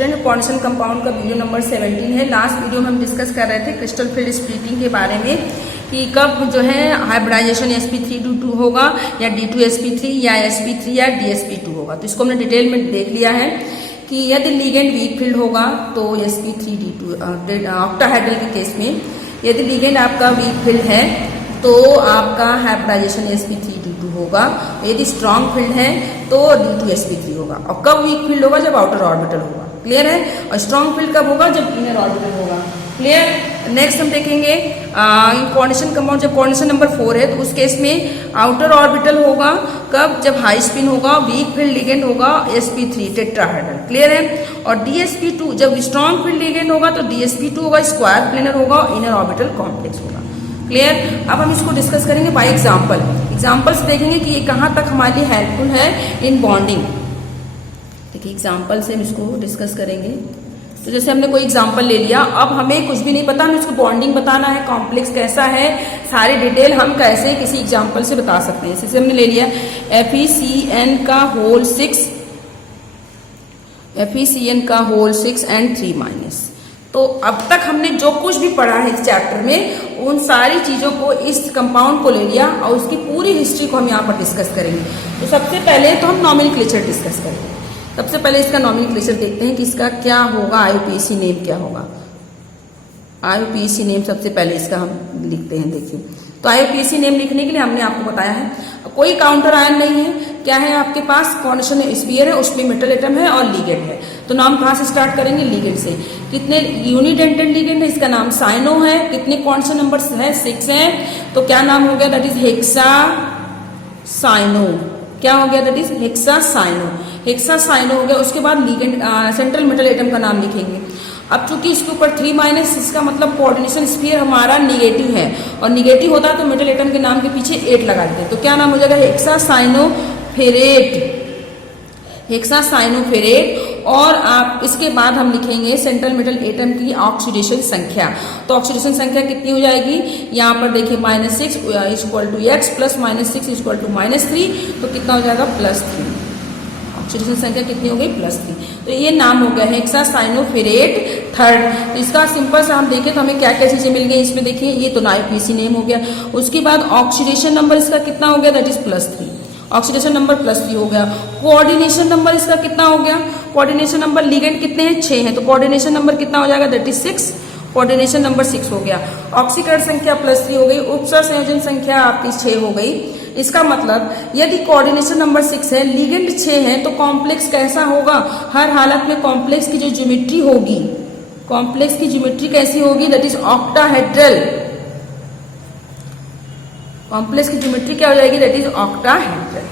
Student, कॉर्निशन compound का video number 17 है। Last video में हम डिस्कस कर रहे थे क्रिस्टल फील्ड स्प्लिटिंग के बारे में कि कब जो है हाइब्रिडाइजेशन sp3 होगा या d2sp3 या sp3 या dsp2 होगा। तो इसको हमने डिटेल में देख लिया है कि यदि लिगेंड वीक फील्ड होगा तो sp3d2 ऑक्टाहेड्रल के केस में यदि लिगेंड आपका वीक फील्ड है तो आपका हाइब्रिडाइजेशन sp3d2 होगा। यदि स्ट्रॉन्ग फील्ड है तो d2sp3 होगा। और कब वीक फील्ड होगा? जब आउटर ऑर्बिटल होगा। क्लियर है? और स्ट्रॉन्ग फील्ड कब होगा? जब इनर ऑर्बिटल होगा। क्लियर? नेक्स्ट हम देखेंगे कॉर्निशन कंपाउंड, जब कॉर्निशन नंबर 4 है तो उस केस में आउटर ऑर्बिटल होगा। कब? जब हाई स्पिन होगा, वीक फील्ड लिगेंड होगा sp3 टेट्राहेड्रल। क्लियर है? और dsp2 जब स्ट्रॉन्ग फील्ड लिगेंड होगा तो dsp2 होगा, स्क्वायर प्लेनर होगा और इनर ऑर्बिटल कॉम्प्लेक्स होगा। क्लियर? अब हम इसको डिस्कस करेंगे बाय एग्जांपल। एग्जांपल्स देखेंगे कि ये कहाँ तक हमारे लिए हेल्पफुल है इन बॉन्डिंग। देखिए एग्जांपल से हम इसको डिस्कस करेंगे। तो जैसे हमने कोई एग्जांपल ले लिया, अब हमें कुछ भी नहीं पता, हमें इसको बॉन्डिंग बताना है, कॉम्प्लेक्स कैसा है, सारी डिटेल हम कैसे किसी एग्जाम्पल से बता सकते हैं। जैसे हमने ले लिया FeCN का होल 6 and 3 तो अब तक हमने जो कुछ भी पढ़ा है इस चैप्टर में उन सारी चीजों को, इस कंपाउंड को ले लिया और उसकी पूरी हिस्ट्री को हम यहाँ पर डिस्कस करेंगे। तो सबसे पहले तो हम नॉमेनक्लेचर डिस्कस करेंगे। सबसे पहले इसका नॉमेनक्लेचर देखते हैं कि इसका क्या होगा, IUPAC नेम क्या होगा। IUPAC नेम सबसे पहले इसका हम लिखते हैं। देखिए तो IUPAC नेम लिखने के लिए हमने आपको बताया है कोई काउंटर आयन नहीं है। क्या है आपके पास? कॉर्निशन स्फीयर है, उसमें मेटल एटम है और लिगेंड है। तो नाम कहाँ से स्टार्ट करेंगे? लिगेंड से। कितने यूनिडेंटेड लिगेंड है? इसका नाम साइनो है। कितने कॉर्निशन नंबर है? 6 है। तो क्या नाम हो गया? That is hexacyano. क्या हो गया? That is hexacyano. हेक्सासाइनो हो गया। उसके बाद लिगेंड सेंट्रल मेटल एटम का नाम लिखेंगे। अब चूंकि इसके ऊपर 3- इसका मतलब कोऑर्डिनेशन स्फीयर हमारा निगेटिव है और निगेटिव होता है तो मेटल एटम के नाम के पीछे 8 लगा देते हैं। तो क्या नाम हो जाएगा? हेक्सासाइनोफेरेट। और आप इसके बाद हम लिखेंगे सेंट्रल मेटल एटम की ऑक्सीडेशन संख्या। तो ऑक्सीडेशन संख्या कितनी हो जाएगी? यहाँ पर देखिए -6 = x प्लस -6 = -3। तो कितना हो जाएगा? +3। ऑक्सीडेशन संख्या कितनी हो गई? +3। तो ये नाम हो गया हेक्सासाइनोफेरेट थर्ड। तो इसका सिंपल सा हम देखें तो हमें क्या क्या चीजें मिल गई इसमें। देखिए ये तो IUPAC नेम हो गया। उसके बाद ऑक्सीडेशन नंबर इसका कितना हो गया? That is +3। ऑक्सीडेशन नंबर +3 हो गया। कोऑर्डिनेशन नंबर इसका कितना हो गया? कोऑर्डिनेशन नंबर लिगेंड कितने हैं? 6 हैं। तो कोऑर्डिनेशन नंबर कितना हो जाएगा? That is 6। कोऑर्डिनेशन नंबर 6 हो गया। ऑक्सीकरण संख्या +3 हो गई। उपसंयोजन संख्या आपकी 6 हो गई। इसका मतलब यदि कोऑर्डिनेशन नंबर 6 है, लिगेंड 6 है तो कॉम्प्लेक्स कैसा होगा? हर हालत में कॉम्प्लेक्स की जो ज्योमेट्री होगी, कॉम्प्लेक्स की ज्योमेट्री कैसी होगी? That is octahedral. कॉम्प्लेक्स की ज्योमेट्री क्या हो जाएगी? That is octahedral.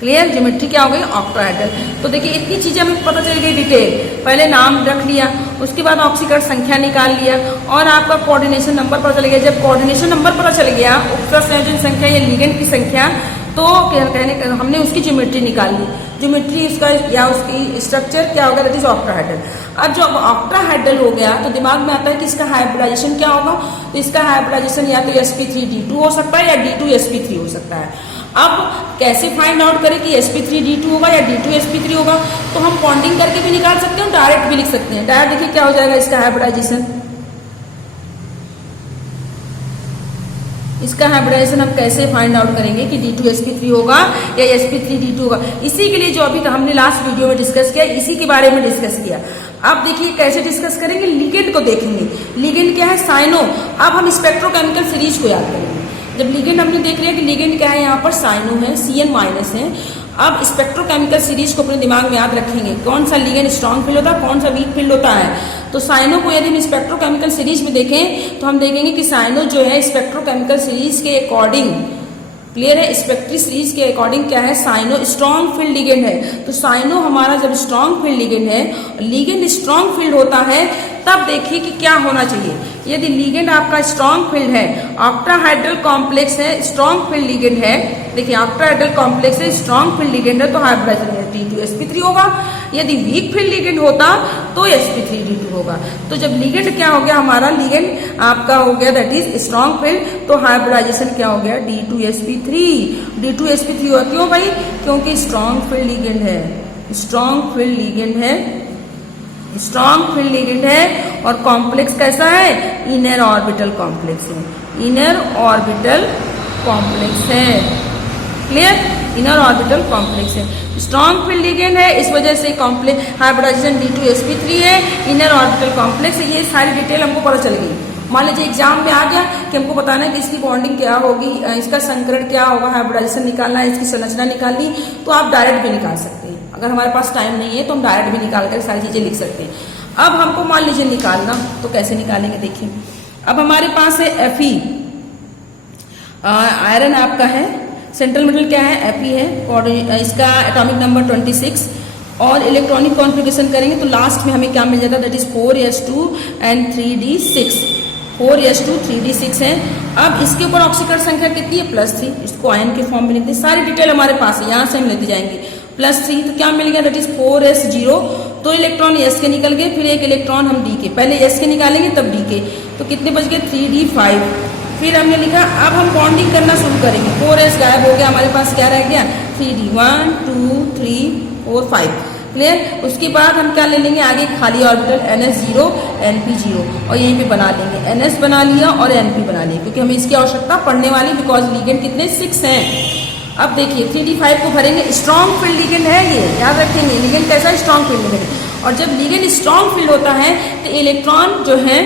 Clear? Geometry क्या हो गई? ऑक्टाहेड्रल। तो देखिए इतनी चीजें हमें पता चल गई डिटेल। पहले नाम रख लिया, उसके बाद ऑक्सीकरण संख्या निकाल लिया और आपका कोऑर्डिनेशन नंबर पता चल गया। जब कोऑर्डिनेशन नंबर पता चल गया, उपसंयोजन संख्या या लिगेंड की संख्या, तो हमने उसकी ज्योमेट्री निकाल ली। ज्योमेट्री उसका या उसकी स्ट्रक्चर क्या होगा? That is octahedral. अब जब ऑक्टाहेड्रल हो गया तो दिमाग में आता है कि इसका हाइब्रिडाइजेशन क्या होगा। तो इसका हाइब्रिडाइजेशन या तो sp3d2 हो सकता है या d2sp3 हो सकता है। अब कैसे फाइंड आउट करें कि sp3d2 होगा या d2sp3 होगा? तो हम बॉन्डिंग करके भी निकाल सकते हैं, डायरेक्ट भी लिख सकते हैं। डायरेक्ट देखिए क्या हो जाएगा इसका हाइब्रिडाइजेशन। इसका हाइब्रिडाइजेशन हम कैसे फाइंड आउट करेंगे कि d2sp3 होगा या sp3d2 होगा? इसी के लिए जो अभी हमने लास्ट वीडियो में डिस्कस किया, इसी के बारे में डिस्कस किया। अब देखिए कैसे डिस्कस करेंगे, लिगेंड को देखेंगे। लिगेंड क्या है? साइनो। अब हम स्पेक्ट्रोकेमिकल सीरीज को याद करेंगे। जब लिगेंड हमने देख लिया कि लिगेंड क्या है, यहाँ पर साइनो है, Cn- है। अब स्पेक्ट्रोकेमिकल सीरीज को अपने दिमाग में याद रखेंगे। कौन सा लिगेंड स्ट्रॉन्ग फील्ड होता है, कौन सा वीक फील्ड होता है। तो साइनो को यदि हम स्पेक्ट्रोकेमिकल सीरीज में देखें तो हम देखेंगे कि साइनो जो है स्पेक्ट्रोकेमिकल सीरीज के अकॉर्डिंग, क्लियर है, स्पेक्ट्री सीरीज के अकॉर्डिंग क्या है? साइनो स्ट्रॉन्ग फील्ड लिगेंड है। तो साइनो हमारा जब स्ट्रॉन्ग फील्ड लिगेंड है, लिगेंड स्ट्रॉन्ग फील्ड होता है, तब देखिए कि क्या होना चाहिए। यदि लिगेंड आपका स्ट्रॉन्ग फील्ड है, ऑक्टाहेड्रल कॉम्प्लेक्स है, स्ट्रॉन्ग फील्ड लिगेंड है, देखिए ऑक्टाहेड्रल कॉम्प्लेक्स है, स्ट्रॉन्ग फील्ड लिगेंड है, तो हाइब्रिडाइजेशन d2sp3 होगा। यदि वीक फील्ड लिगेंड होता तो sp3d2 होगा। तो जब लिगेंड क्या हो गया हमारा, लिगेंड आपका हो गया दैट इज स्ट्रॉन्ग फील्ड, तो हाइब्रिडाइजेशन क्या हो गया? d2sp3। d2sp3 हुआ क्यों भाई? क्योंकि स्ट्रॉन्ग फील्ड लिगेंड है, स्ट्रॉन्ग फील्ड लिगेंड है स्ट्रॉन्ग फील्ड लिगेंड है और कॉम्प्लेक्स कैसा है, इनर ऑर्बिटल कॉम्प्लेक्स है, इनर ऑर्बिटल कॉम्प्लेक्स है। क्लियर, इनर ऑर्बिटल कॉम्प्लेक्स है, स्ट्रॉन्ग फील्ड लिगेंड है, इस वजह से कॉम्प्लेक्स हाइब्रिडाइजेशन D2sp3 है, इनर ऑर्बिटल कॉम्प्लेक्स है। ये सारी डिटेल हमको पता चल गई। मान लीजिए एग्जाम में आ गया कि हमको बताना है कि इसकी बॉन्डिंग क्या होगी, इसका संकरण क्या होगा, हाइब्रिडाइजेशन निकालना है, इसकी संरचना निकालनी, तो आप डायरेक्ट भी निकाल सकते हैं। अगर हमारे पास टाइम नहीं है तो हम डायरेक्ट भी निकाल कर सारी चीजें लिख सकते हैं। अब हमको मान लीजिए निकालना, तो कैसे निकालेंगे देखिए। अब हमारे पास है Fe, आयरन आपका है, सेंट्रल मेटल क्या है, Fe है, और इसका एटॉमिक नंबर 26, और इलेक्ट्रॉनिक कॉन्फ़िगरेशन करेंगे तो लास्ट में हमें क्या मिल जाता है, that is 4s2 and 3d6, 4s2 3d6 है। अब इसके ऊपर ऑक्सीकरण संख्या कितनी है, +3, इसको आयन के फॉर्म में लिखते हैं। सारी डिटेल हमारे पास है, यहाँ से हम लेते जाएंगे। +3 तो क्या मिल गया, that is 4s0, 2 electron s के निकल गए, फिर 1 इलेक्ट्रॉन हम d के, पहले s के निकालेंगे तब d के, तो कितने बच गए 3d5। फिर हमने लिखा अब हम बॉन्डिंग करना शुरू करेंगे, 4s गायब हो गया, हमारे पास क्या रह गया 3d, 1 2 3 4 5। क्लियर, उसके बाद हम क्या ले लेंगे आगे, खाली ऑर्बिटल NS0 NP0, और यहीं पे बना लेंगे, NS बना लिया और NP बना लिया, क्योंकि हमें इसकी आवश्यकता पड़ने वाली, बिकॉज लिगेंड कितने 6 हैं। अब देखिए 3d5 को भरेंगे, स्ट्रॉन्ग फील्ड लिगेंड है ये, याद रखेंगे, लिगेंड कैसा, स्ट्रॉन्ग फील्ड लिगेंड। और जब लिगेंड स्ट्रॉन्ग फील्ड होता है तो इलेक्ट्रॉन जो है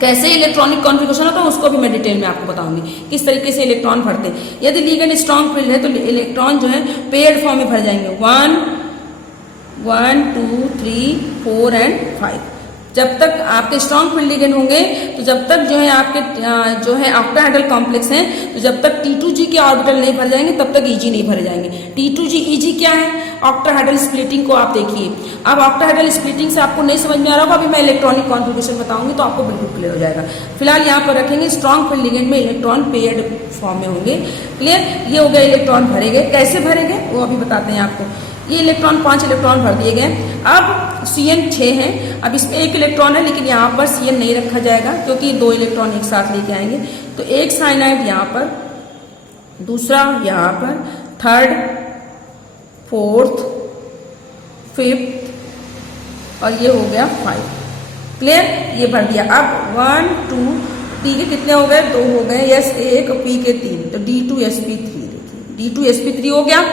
कैसे इलेक्ट्रॉनिक कॉन्फ़िगरेशन होता है उसको भी मैं डिटेल में आपको बताऊंगी, किस तरीके से इलेक्ट्रॉन भरते हैं। यदि लिगेंड स्ट्रॉन्ग फील्ड है तो इलेक्ट्रॉन जो है पेयर्ड फॉर्म में भर जाएंगे, 1 1 2 3 4 एंड 5। जब तक आपके स्ट्रॉन्ग फील्ड लिगेंड होंगे तो जब तक जो है आपके जो है ऑक्टाहेड्रल कॉम्प्लेक्स हैं, तो जब तक T2G के ऑर्बिटल नहीं भर जाएंगे तब तक EG नहीं भरे जाएंगे। T2G EG क्या है, ऑक्टाहेड्रल स्प्लिटिंग को आप देखिए। अब ऑक्टाहेड्रल स्प्लिटिंग से आपको नहीं समझ में आ रहा होगा, अभी मैं इलेक्ट्रॉनिक कॉन्फ़िगरेशन बताऊंगी तो आपको बिल्कुल क्लियर हो जाएगा। फिलहाल यहाँ पर रखेंगे स्ट्रॉन्ग फील्ड लिगेंड में इलेक्ट्रॉन पेयर्ड फॉर्म में होंगे। क्लियर, ये हो गया, इलेक्ट्रॉन भरे गए, कैसे भरेंगे वो अभी बताते हैं आपको। ये इलेक्ट्रॉन 5 इलेक्ट्रॉन भर दिए गए। अब Cn 6 है, अब इसमें 1 इलेक्ट्रॉन है, लेकिन यहाँ पर Cn नहीं रखा जाएगा क्योंकि 2 इलेक्ट्रॉन एक साथ लेके आएंगे। तो एक साइनाइड यहाँ पर, दूसरा यहाँ पर, थर्ड, फोर्थ, फिफ्थ, और ये हो गया 5। क्लियर, ये भर दिया। अब 1 2 T के कितने हो गए, 2 हो गए, S 1 P के 3, तो D2sp3, D2sp3 हो गया।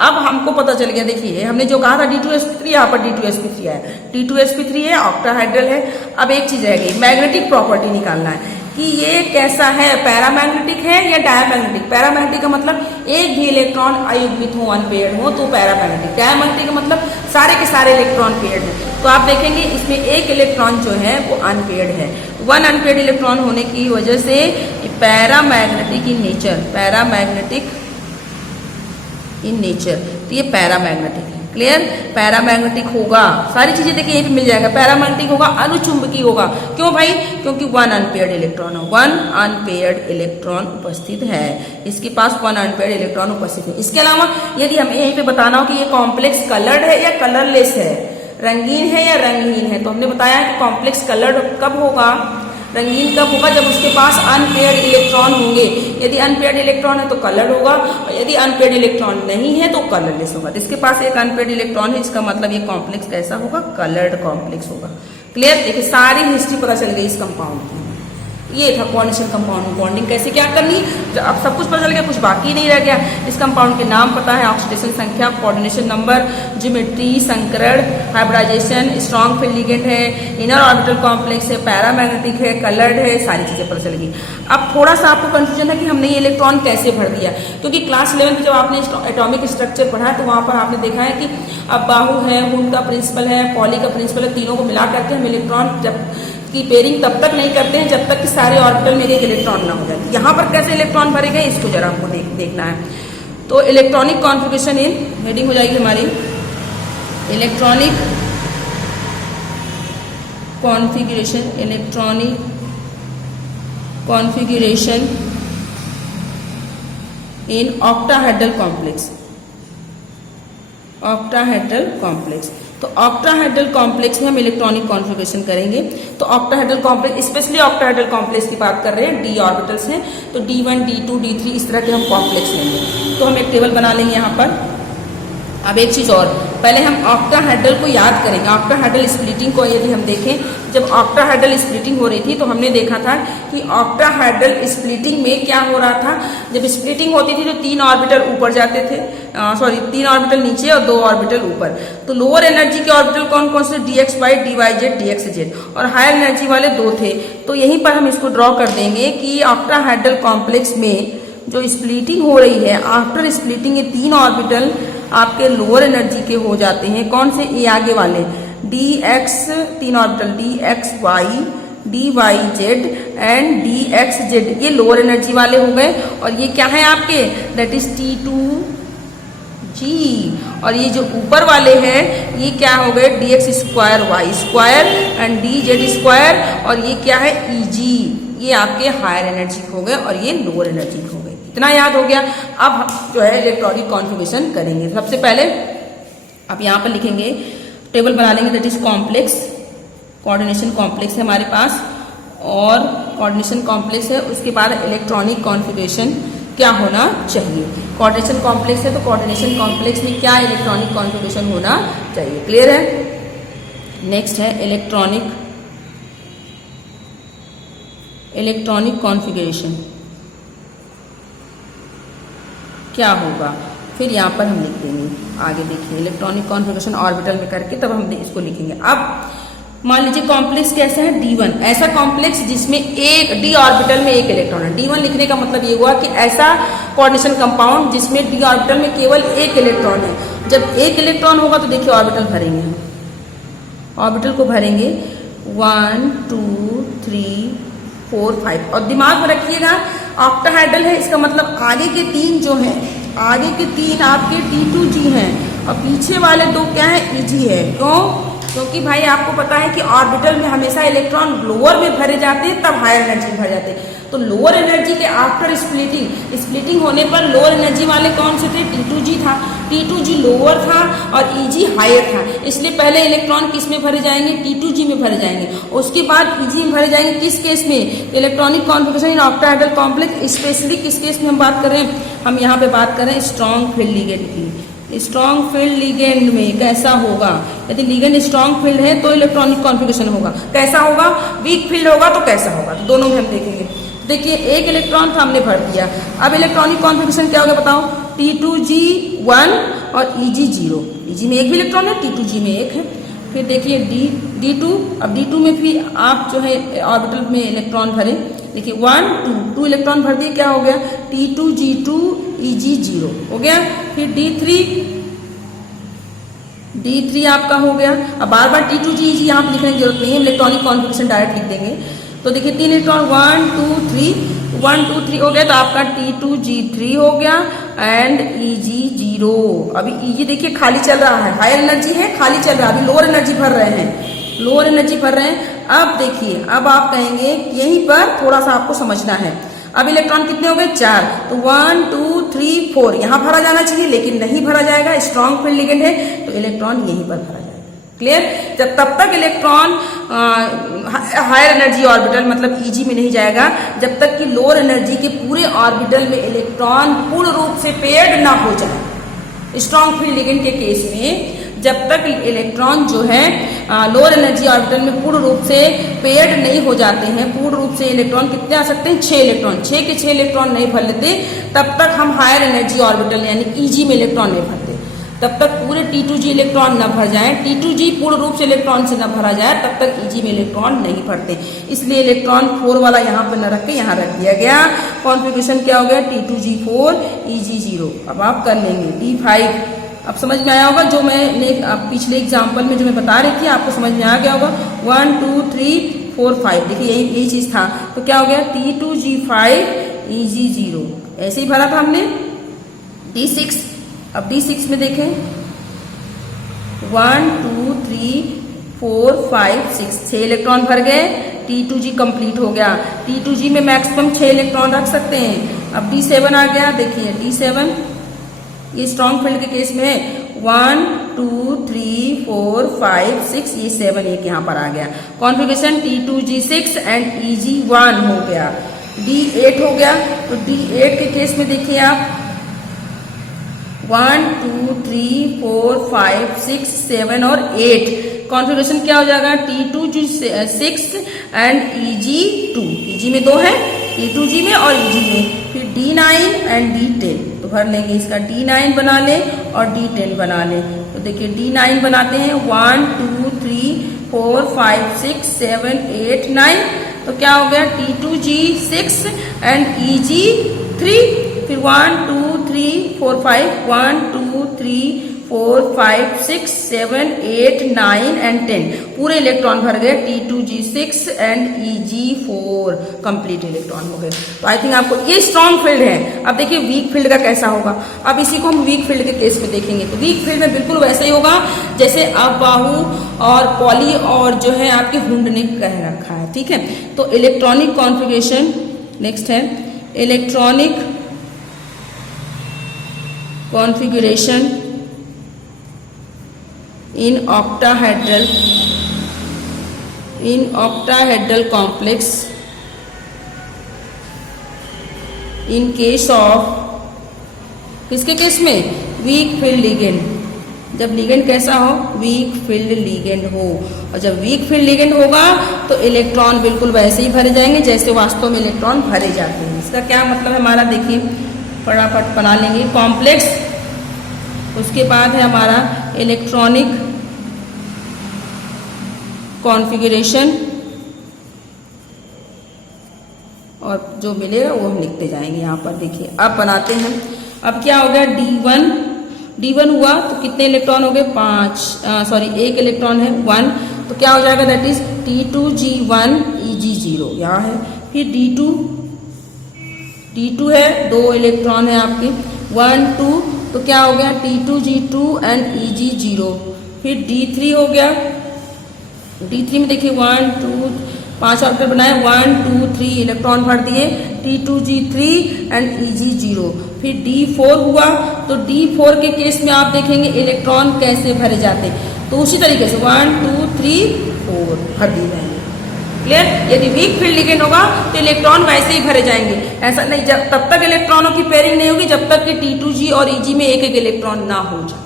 अब हमको पता चल गया, देखिए हमने जो कहा था D2sp3, यहाँ पर D2sp3 है, D2sp3 है, ऑक्टाहेड्रल है। अब एक चीज रह गई, मैग्नेटिक प्रॉपर्टी निकालना है कि ये कैसा है, पैरामैग्नेटिक है या डायमैग्नेटिक। पैरामैग्नेटिक का मतलब एक भी इलेक्ट्रॉन अयुग्मित हो, अनपेयर्ड हो, तो पैरामैग्नेटिक। डायमैग्नेटिक का मतलब सारे के सारे इलेक्ट्रॉन पेयर्ड है। तो आप देखेंगे इसमें एक इलेक्ट्रॉन जो है वो अनपेयर्ड है, 1 अनपेयर्ड इलेक्ट्रॉन होने की वजह से paramagnetic in nature, paramagnetic in nature, तो ये पैरामैग्नेटिक है। क्लियर, पैरामैग्नेटिक होगा, सारी चीजें देखिए यहीं पे मिल जाएगा। पैरामैग्नेटिक होगा, अनुचुंबकीय होगा, क्यों भाई, क्योंकि 1 अनपेयर्ड इलेक्ट्रॉन है, 1 अनपेयर्ड इलेक्ट्रॉन उपस्थित है, इसके पास 1 अनपेयर्ड इलेक्ट्रॉन उपस्थित है। इसके अलावा यदि हमें यहीं पे बताना हो कि ये कॉम्प्लेक्स कलर्ड है या कलरलेस है, रंगीन है या रंगहीन है, तो हमने बताया कि कॉम्प्लेक्स कलर्ड कब होगा, रंगीन कब होगा, जब उसके पास अनपेयर्ड इलेक्ट्रॉन होंगे। यदि अनपेयर्ड इलेक्ट्रॉन है तो कलर्ड होगा, और यदि अनपेयर्ड इलेक्ट्रॉन नहीं है तो कलरलेस होगा। इसके पास एक अनपेयर्ड इलेक्ट्रॉन है, इसका मतलब ये कॉम्प्लेक्स कैसा होगा, कलर्ड कॉम्प्लेक्स होगा। क्लियर, देखिए सारी हिस्ट्री पता चल गई इस कंपाउंड की। ये था कोऑर्डिनेशन कंपाउंड में बॉन्डिंग कैसे क्या करनी, अब सब कुछ पता चल गया, कुछ बाकी नहीं रह गया। इस कंपाउंड के नाम पता है, ऑक्सीडेशन संख्या, कोऑर्डिनेशन नंबर, ज्योमेट्री, संकरण, हाइब्रिडाइजेशन, स्ट्रॉन्ग फील्ड लिगेंड है, इनर ऑर्बिटल कॉम्प्लेक्स है, पैरामैग्नेटिक है, कलर्ड है, सारी चीजें पता चल गई। अब थोड़ा सा आपको कंफ्यूजन है कि हमने ये इलेक्ट्रॉन कैसे भर दिया, क्योंकि क्लास 11 में जब आपने एटॉमिक स्ट्रक्चर पढ़ा है तो वहां पर आपने देखा है कि अब बाहु है, हुंड का प्रिंसिपल है, पॉली का प्रिंसिपल है, तीनों को मिला करके हम इलेक्ट्रॉन जब की पेयरिंग तब तक नहीं करते हैं जब तक कि सारे ऑर्बिटल में एक इलेक्ट्रॉन ना हो जाए। यहाँ पर कैसे इलेक्ट्रॉन भरे गए इसको जरा आपको देखना है। तो इलेक्ट्रॉनिक कॉन्फ़िगरेशन इन हेडिंग हो जाएगी हमारी electronic configuration, electronic configuration in octahedral complex, octahedral complex. तो ऑक्टाहेड्रल कॉम्प्लेक्स में हम इलेक्ट्रॉनिक कॉन्फ़िगरेशन करेंगे। तो octahedral complex, specially octahedral complex की बात कर रहे हैं, d ऑर्बिटल्स हैं, तो d1 d2 d3 इस तरह के हम कॉम्प्लेक्स लेंगे। तो हम एक टेबल बना लेंगे यहाँ पर। अब एक चीज और, पहले हम ऑक्टाहेड्रल को याद करेंगे। ऑक्टाहेड्रल स्प्लिटिंग को यदि हम देखें, जब ऑक्टाहेड्रल स्प्लिटिंग हो रही थी तो हमने देखा था कि ऑक्टाहेड्रल स्प्लिटिंग में क्या हो रहा था, जब स्प्लिटिंग होती थी तो 3 ऑर्बिटल ऊपर जाते थे, 3 ऑर्बिटल नीचे और 2 ऑर्बिटल ऊपर। तो लोअर एनर्जी के ऑर्बिटल कौन कौन से, dxy, dyz, dxz, और हायर एनर्जी वाले 2 थे। तो यहीं पर हम इसको ड्रॉ कर देंगे कि ऑक्टाहेड्रल कॉम्प्लेक्स में जो स्प्लिटिंग हो रही है, आफ्टर स्प्लिटिंग ये 3 ऑर्बिटल आपके लोअर एनर्जी के हो जाते हैं। कौन से, ये आगे वाले dx, 3 orbital dxy, dyz and dxz, ये लोअर एनर्जी वाले हो गए। और ये क्या है आपके, दैट इज T2g। और ये जो ऊपर वाले हैं ये क्या हो गए, dx square y square and dz square, और ये क्या है Eg, ये आपके हायर एनर्जी हो गए और ये लोअर एनर्जी हो गए। इतना याद हो गया। अब हम जो है इलेक्ट्रॉनिक कॉन्फ़िगरेशन करेंगे। सबसे पहले आप यहाँ पर लिखेंगे, टेबल बना लेंगे, that is complex, coordination complex है हमारे पास, और कोऑर्डिनेशन कॉम्प्लेक्स है, उसके बाद इलेक्ट्रॉनिक कॉन्फ़िगरेशन क्या होना चाहिए। कोऑर्डिनेशन कॉम्प्लेक्स है तो कोऑर्डिनेशन कॉम्प्लेक्स में क्या इलेक्ट्रॉनिक कॉन्फ़िगरेशन होना चाहिए। क्लियर है। नेक्स्ट है इलेक्ट्रॉनिक कॉन्फ़िगरेशन क्या होगा, फिर यहाँ पर हम लिख देंगे। आगे देखिए, इलेक्ट्रॉनिक कॉन्फ़िगरेशन ऑर्बिटल में करके तब हम इसको लिखेंगे। अब मान लीजिए कॉम्प्लेक्स कैसा है, D1, ऐसा कॉम्प्लेक्स जिसमें एक d ऑर्बिटल में एक इलेक्ट्रॉन है। D1 लिखने का मतलब ये हुआ कि ऐसा कोऑर्डिनेशन कंपाउंड जिसमें d ऑर्बिटल में केवल एक इलेक्ट्रॉन है। जब एक इलेक्ट्रॉन होगा तो देखिए ऑर्बिटल भरेंगे, हम ऑर्बिटल को भरेंगे 1 2 3 4 5। और दिमाग में रखिएगा ऑक्टाहेड्रल है, इसका मतलब आगे के 3 जो हैं, आगे के 3 आपके T2g हैं और पीछे वाले 2 क्या है, Eg है। क्यों, क्योंकि भाई आपको पता है कि ऑर्बिटल में हमेशा इलेक्ट्रॉन लोअर में भरे जाते हैं तब हायर एनर्जी में भरे जाते हैं। तो लोअर एनर्जी के आफ्टर स्प्लिटिंग होने पर लोअर एनर्जी वाले कौन से थे, T2g था, T2g लोअर था और Eg हायर था। इसलिए पहले इलेक्ट्रॉन किस में भरे जाएंगे, T2g में भरे जाएंगे, उसके बाद Eg में भरे जाएंगे। किस केस में, electronic configuration in octahedral complex. Specially किस केस में हम बात करें, हम यहाँ पे बात करें स्ट्रॉन्ग फील्ड लिगेंड की। स्ट्रॉन्ग फील्ड लिगेंड में कैसा होगा, यदि लिगेंड स्ट्रॉन्ग फील्ड है तो इलेक्ट्रॉनिक कॉन्फ़िगरेशन होगा। कैसा होगा, वीक फील्ड होगा तो कैसा होगा, तो दोनों में हम देखेंगे। देखिए एक इलेक्ट्रॉन हमने भर दिया, अब इलेक्ट्रॉनिक कॉन्फ़िगरेशन क्या होगा बताओ, T2g 1 और Eg 0। Eg में एक भी इलेक्ट्रॉन है, T2g में एक है। फिर देखिए D2, अब D2 में भी आप जो है ऑर्बिटल में इलेक्ट्रॉन भरे, देखिए 1 2 इलेक्ट्रॉन भर दिए, क्या हो गया, T2g2 Eg 0 हो गया। फिर D3 आपका हो गया। अब बार बार T2g Eg यहाँ पे लिखने की जरूरत नहीं है, इलेक्ट्रॉनिक कॉन्फ़िगरेशन डायरेक्ट लिख देंगे। तो देखिए 3 इलेक्ट्रॉन 1 2 3 हो गया, तो आपका T2g3 हो गया एंड Eg 0। अभी Eg देखिए खाली चल रहा है, हायर एनर्जी है, खाली चल रहा है, अभी लोअर एनर्जी भर रहे हैं, लोअर एनर्जी भर रहे हैं। अब देखिए, अब आप कहेंगे यहीं पर थोड़ा सा आपको समझना है। अब इलेक्ट्रॉन कितने हो गए, 4, तो 1 2 3 4 यहाँ भरा जाना चाहिए लेकिन नहीं भरा जाएगा, स्ट्रॉन्ग फील्ड लिगेंड है तो इलेक्ट्रॉन यहीं पर भरा जाएगा। क्लियर। जब तब तक इलेक्ट्रॉन हायर एनर्जी ऑर्बिटल मतलब Eg में नहीं जाएगा जब तक कि लोअर एनर्जी के पूरे ऑर्बिटल में इलेक्ट्रॉन पूर्ण रूप से पेयर्ड ना हो जाए। स्ट्रॉन्ग फील्ड लिगेंड के केस में जब तक इलेक्ट्रॉन जो है लोअर एनर्जी ऑर्बिटल में पूर्ण रूप से पेयर्ड नहीं हो जाते हैं, पूर्ण रूप से इलेक्ट्रॉन कितने आ सकते हैं, 6 इलेक्ट्रॉन, 6 के 6 इलेक्ट्रॉन नहीं भर लेते, तब तक हम हायर एनर्जी ऑर्बिटल यानी Eg में इलेक्ट्रॉन नहीं भरते। तब तक पूरे T2g इलेक्ट्रॉन न भर जाए, T2g पूर्ण रूप से इलेक्ट्रॉन से न भरा जाए, तब तक Eg में इलेक्ट्रॉन नहीं भरते। इसलिए इलेक्ट्रॉन 4 वाला यहाँ पर न रख के यहाँ रख दिया गया। कॉन्फ़िगरेशन क्या हो गया, T2g4 Eg 0। अब आप कर लेंगे D5। अब समझ में आया होगा, जो मैंने पिछले एग्जाम्पल में जो मैं बता रही थी आपको समझ में आ गया होगा। 1 2 3 4 5 देखिए यही चीज था, तो क्या हो गया T2g5 Eg 0, ऐसे ही भरा था हमने। D6, अब D6 में देखें 1 2 3 4 5 6 6 इलेक्ट्रॉन भर गए, T2g कंप्लीट हो गया। T2g में मैक्सिमम 6 इलेक्ट्रॉन रख सकते हैं। अब D7 आ गया, देखिए D7 ये स्ट्रॉन्ग फील्ड के केस में है 1 2 3 4 5 6, ये 7 एक यहाँ पर आ गया। कॉन्फ़िगरेशन T2g6 एंड Eg1 हो गया। D8 हो गया, तो D8 के केस में देखिए आप 1 2 3 4 5 6 7 और 8 कॉन्फ़िगरेशन क्या हो जाएगा, T2G6 एंड EG2, EG में 2 है, T2G में और EG में, फिर D9 एंड D10, तो भर लेंगे इसका D9 बना ले और D10 बना ले। तो देखिए D9 बनाते हैं 1 2 3 4 5 6 7 8 9, तो क्या हो गया T2G6 एंड EG3, फिर 1 2 3 4 5 1 2 3 4 5 6 7 8 9 एंड 10, पूरे इलेक्ट्रॉन भर गए T2G6 and EG4, complete electron हो गए। तो आई थिंक आपको ये स्ट्रॉन्ग फील्ड है। अब देखिए वीक फील्ड का कैसा होगा। अब इसी को हम वीक फील्ड के केस में देखेंगे। तो वीक फील्ड में बिल्कुल वैसे ही होगा जैसे अब बाहु और पॉली और जो है आपके हुंड ने कह रखा है, ठीक है। तो इलेक्ट्रॉनिक कॉन्फ़िगरेशन नेक्स्ट है, electronic configuration in octahedral complex in case of, किसके केस में, वीक फील्ड लिगेंड, जब लिगेंड कैसा हो, वीक फील्ड लिगेंड हो। और जब वीक फील्ड लिगेंड होगा तो इलेक्ट्रॉन बिल्कुल वैसे ही भरे जाएंगे जैसे वास्तव में इलेक्ट्रॉन भरे जाते हैं। इसका क्या मतलब है हमारा, देखिए फटाफट बना लेंगे। कॉम्प्लेक्स, उसके बाद है हमारा इलेक्ट्रॉनिक कॉन्फ़िगरेशन, और जो मिलेगा वो हम लिखते जाएंगे यहाँ पर। देखिए अब बनाते हैं। अब क्या हो गया, D1 हुआ तो कितने इलेक्ट्रॉन हो गए, 1 इलेक्ट्रॉन है 1, तो क्या हो जाएगा, दैट इज T2G1 EG0 यहाँ है। फिर D2 है, 2 इलेक्ट्रॉन है आपके 1 2, तो क्या हो गया T2G2 एंड EG0। फिर D3 हो गया, D3 में देखिए 1 2 5 ऑर्बिटल बनाए, 1 2 3 इलेक्ट्रॉन भर दिए T2G3 एंड EG0। फिर D4 हुआ, तो D4 के केस में आप देखेंगे इलेक्ट्रॉन कैसे भरे जाते हैं। तो उसी तरीके से 1 2 3 4 भर दिए जाएंगे। क्लियर। यदि वीक फील्ड लिगेंड होगा तो इलेक्ट्रॉन वैसे ही भरे जाएंगे, ऐसा नहीं, जब तब तक इलेक्ट्रॉनों की पेयरिंग नहीं होगी जब तक कि T2G और EG में एक एक इलेक्ट्रॉन ना हो जाए।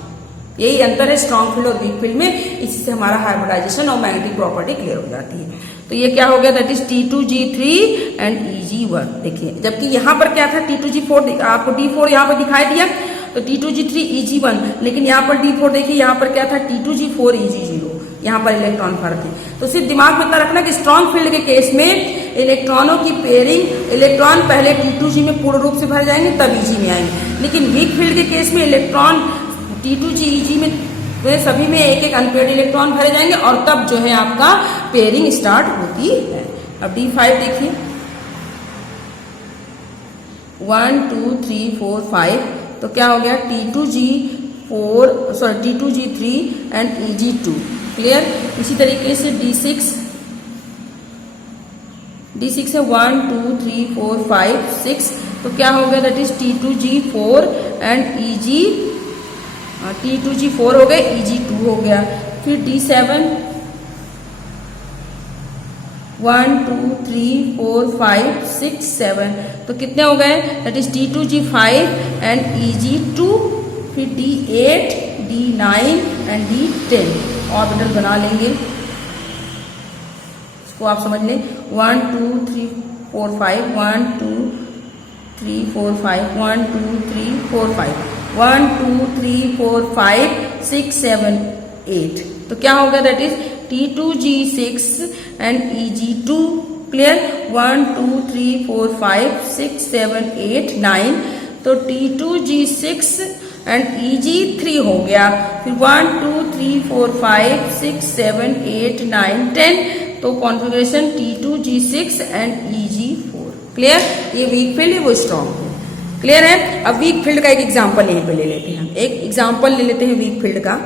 यही अंतर है स्ट्रॉन्ग फील्ड और वीक फील्ड में। इससे हमारा हाइब्रिडाइजेशन और मैग्नेटिक प्रॉपर्टी क्लियर हो जाती है। तो ये क्या हो गया, that is T2G3 and EG1। देखिए जबकि यहाँ पर क्या था, T2G4, आपको D4 यहाँ पर दिखाई दिया, तो T2G3 EG1, लेकिन यहाँ पर D4 देखिए, यहाँ पर क्या था T2G4 EG0, यहाँ पर इलेक्ट्रॉन भर थे। तो सिर्फ दिमाग में इतना रखना कि स्ट्रॉन्ग फील्ड के केस में इलेक्ट्रॉनों की पेयरिंग, इलेक्ट्रॉन पहले T2G में पूर्ण रूप से भर जाएंगे तब EG में आएंगे, लेकिन वीक फील्ड के केस में इलेक्ट्रॉन T2G EG में वे सभी में एक एक अनपेयर्ड इलेक्ट्रॉन भरे जाएंगे और तब जो है आपका पेयरिंग स्टार्ट होती है। अब D5 देखिए 1 2 3 4 5, तो क्या हो गया T2G3 एंड EG2। क्लियर। इसी तरीके से D6 है 1 2 3 4 5 6, तो क्या हो गया, that is T2G4 and T2G4 हो गए, EG2 हो गया। फिर D7 1 2 3 4 5 6 7, तो कितने हो गए, that is T2G5 and EG2। फिर D8 D9 and D10 orbital बना लेंगे, इसको आप समझ लें 1 2 3 4 5 1 2 3 4 5 1 2 3 4 5 1 2 3 4 5 6 7 8, तो क्या हो गया, that is T2G6 and EG2। Clear. 1 2 3 4 5 6 7 8 9, तो T2G6 एंड EG3 हो गया। फिर 1 2 3 4 5 6 7 8 9 10, तो configuration T2G6 and EG4। Clear. ये वीक फील्ड है, वो स्ट्रॉन्ग है। क्लियर है। अब वीक फील्ड का एक एग्जांपल यहीं पे ले लेते हैं। एक एग्जांपल ले लेते हैं वीक फील्ड का,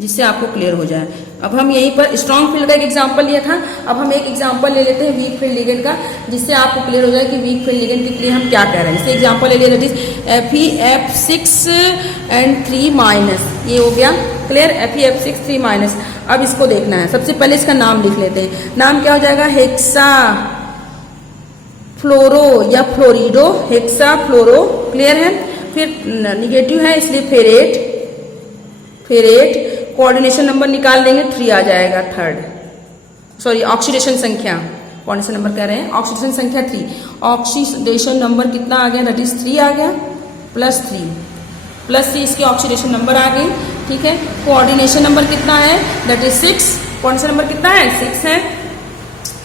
जिससे आपको क्लियर हो जाए। अब हम यहीं पर स्ट्रॉन्ग फील्ड का एक एग्जांपल लिया था, अब हम एक एग्जांपल ले लेते हैं वीक फील्ड लिगेंड का, जिससे आपको क्लियर हो जाए कि वीक फील्ड लिगेंड के लिए हम क्या कह रहे हैं। जैसे एग्जांपल ले लिया, दैट इज FeF6 एंड 3-, ये हो गया। क्लियर। FeF6 3-। अब इसको देखना है, सबसे पहले इसका नाम लिख लेते हैं। नाम क्या हो जाएगा, हेक्सा फ्लोरो या फ्लोरिडो, हेक्सा फ्लोरो। क्लियर है। फिर निगेटिव है इसलिए फेरेट कोऑर्डिनेशन नंबर निकाल लेंगे 3 आ जाएगा थर्ड, सॉरी ऑक्सीडेशन संख्या, कोऑर्डिनेशन नंबर कह रहे हैं, ऑक्सीडेशन संख्या 3, ऑक्सीडेशन नंबर कितना आ गया, दैट इज 3 आ गया, प्लस 3 इसकी ऑक्सीडेशन नंबर आ गई, ठीक है। कोऑर्डिनेशन नंबर कितना है, दैट इज 6, कोऑर्डिनेशन नंबर कितना है 6 है।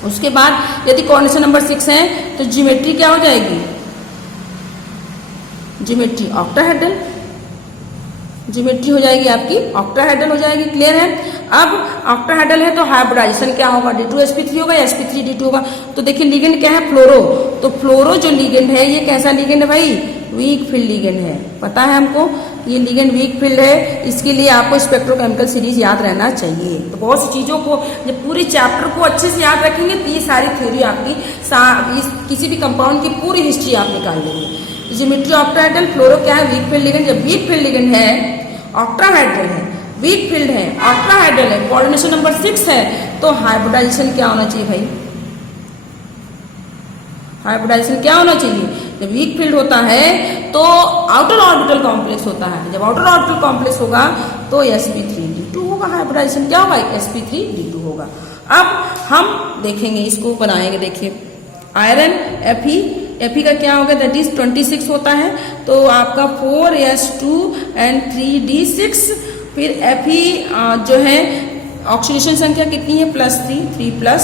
उसके बाद यदि कोऑर्डिनेशन नंबर 6 है तो ज्योमेट्री क्या हो जाएगी, ज्योमेट्री ऑक्टाहेड्रल, ज्योमेट्री हो जाएगी आपकी ऑक्टाहेड्रल हो जाएगी, क्लियर है। अब ऑक्टाहेड्रल है तो हाइब्रिडाइजेशन क्या होगा, D2sp3 होगा या sp3d2 होगा। तो देखिए लिगेंड क्या है, फ्लोरो, तो फ्लोरो जो लिगेंड है ये कैसा लिगेंड है भाई, वीक फील्ड लिगेंड है, पता है हमको ये लिगेंड वीक फील्ड है। इसके लिए आपको स्पेक्ट्रोकेमिकल सीरीज याद रहना चाहिए। तो बहुत सी चीजों को जब पूरे चैप्टर को अच्छे से याद रखेंगे तो ये सारी थ्योरी आपकी किसी भी कंपाउंड की पूरी हिस्ट्री आप निकाल लेंगे। ज्योमेट्री ऑक्टाहेड्रल, फ्लोरो क्या है, वीक फील्ड लिगेंड। जब वीक फील्ड लिगेंड है, ऑक्टाहेड्रल है, वीक फील्ड है, ऑक्टाहेड्रल है, कोऑर्डिनेशन नंबर 6 है, तो हाइब्रिडाइजेशन क्या होना चाहिए भाई, हाइब्रिडाइजेशन क्या होना चाहिए, जब वीक फील्ड होता है तो आउटर ऑर्बिटल कॉम्प्लेक्स होता है, जब आउटर ऑर्बिटल कॉम्प्लेक्स होगा तो sp3d2 होगा, हाइब्रिडाइजेशन क्या होगा, sp3d2 होगा। अब हम देखेंगे इसको बनाएंगे, देखिए आयरन Fe का क्या होगा, दैट इज 26 होता है, तो आपका 4s2 and 3d6, फिर Fe जो है ऑक्सीडेशन संख्या कितनी है, +3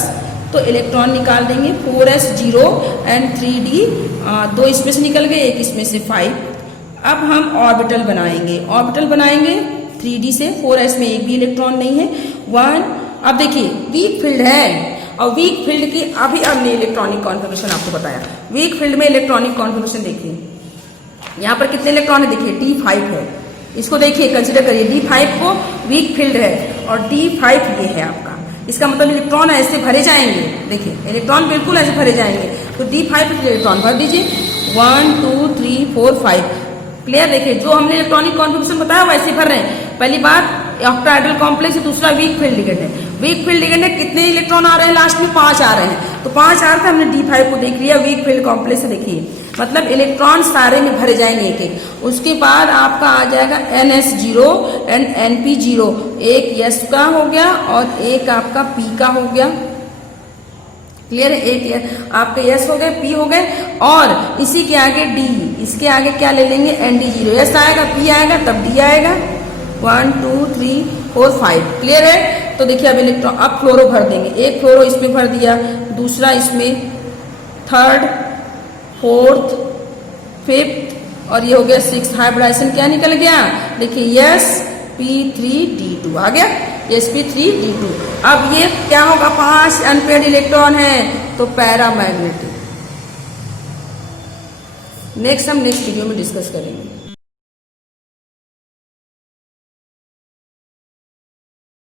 तो इलेक्ट्रॉन निकाल देंगे 4s0 and 3d, 2 इसमें से निकल गए, एक इसमें से 5। अब हम ऑर्बिटल बनाएंगे 3d से, 4s में एक भी इलेक्ट्रॉन नहीं है, 1। अब देखिए वीक फील्ड है और वीक फील्ड की अभी हमने इलेक्ट्रॉनिक कॉन्फिगरेशन आपको बताया। वीक फील्ड में इलेक्ट्रॉनिक कॉन्फिगरेशन देखिए, यहाँ पर कितने इलेक्ट्रॉन है, देखिए D5 है, इसको देखिए कंसिडर करिए, D5 को वीक फील्ड है और D5 ये है आपका, इसका मतलब इलेक्ट्रॉन ऐसे भरे जाएंगे, देखिए इलेक्ट्रॉन बिल्कुल ऐसे भरे जाएंगे, तो D5 इलेक्ट्रॉन भर दीजिए, 1 2 3 4 5, क्लियर। देखिए जो हमने इलेक्ट्रॉनिक कॉन्फिगरेशन बताया वैसे भर रहे हैं। पहली बात ऑक्टाहेड्रल कॉम्प्लेक्स है, दूसरा वीक फील्ड लिगेंड है, वीक फील्ड लिगेंड है, कितने इलेक्ट्रॉन आ रहे हैं, लास्ट में 5 आ रहे हैं, तो 5 आ रहे थे, हमने D5 को देख लिया, वीक फील्ड कॉम्प्लेक्स से देखिए, मतलब इलेक्ट्रॉन सारे में भरे जाएंगे एक एक। उसके बाद आपका आ जाएगा NS0 एंड NP0, एक S का हो गया और एक आपका P का हो गया, क्लियर है, एक आपके S हो गए, P हो गए, और इसी के आगे D, इसके आगे क्या ले लेंगे, ND0, S आएगा, P आएगा, तब D आएगा, 1 2 3 4 5, क्लियर है। तो देखिए अब इलेक्ट्रॉन, अब फ्लोरो भर देंगे, एक फ्लोरो इसमें भर दिया, दूसरा इसमें, थर्ड, फोर्थ, फिफ्थ, और ये हो गया 6th। हाइब्रिडाइजेशन क्या निकल गया, देखिए sp3d2 आ गया, sp3d2। अब ये क्या होगा, 5 अनपेयर्ड इलेक्ट्रॉन है तो पैरामैग्नेटिक। नेक्स्ट हम नेक्स्ट वीडियो में डिस्कस करेंगे।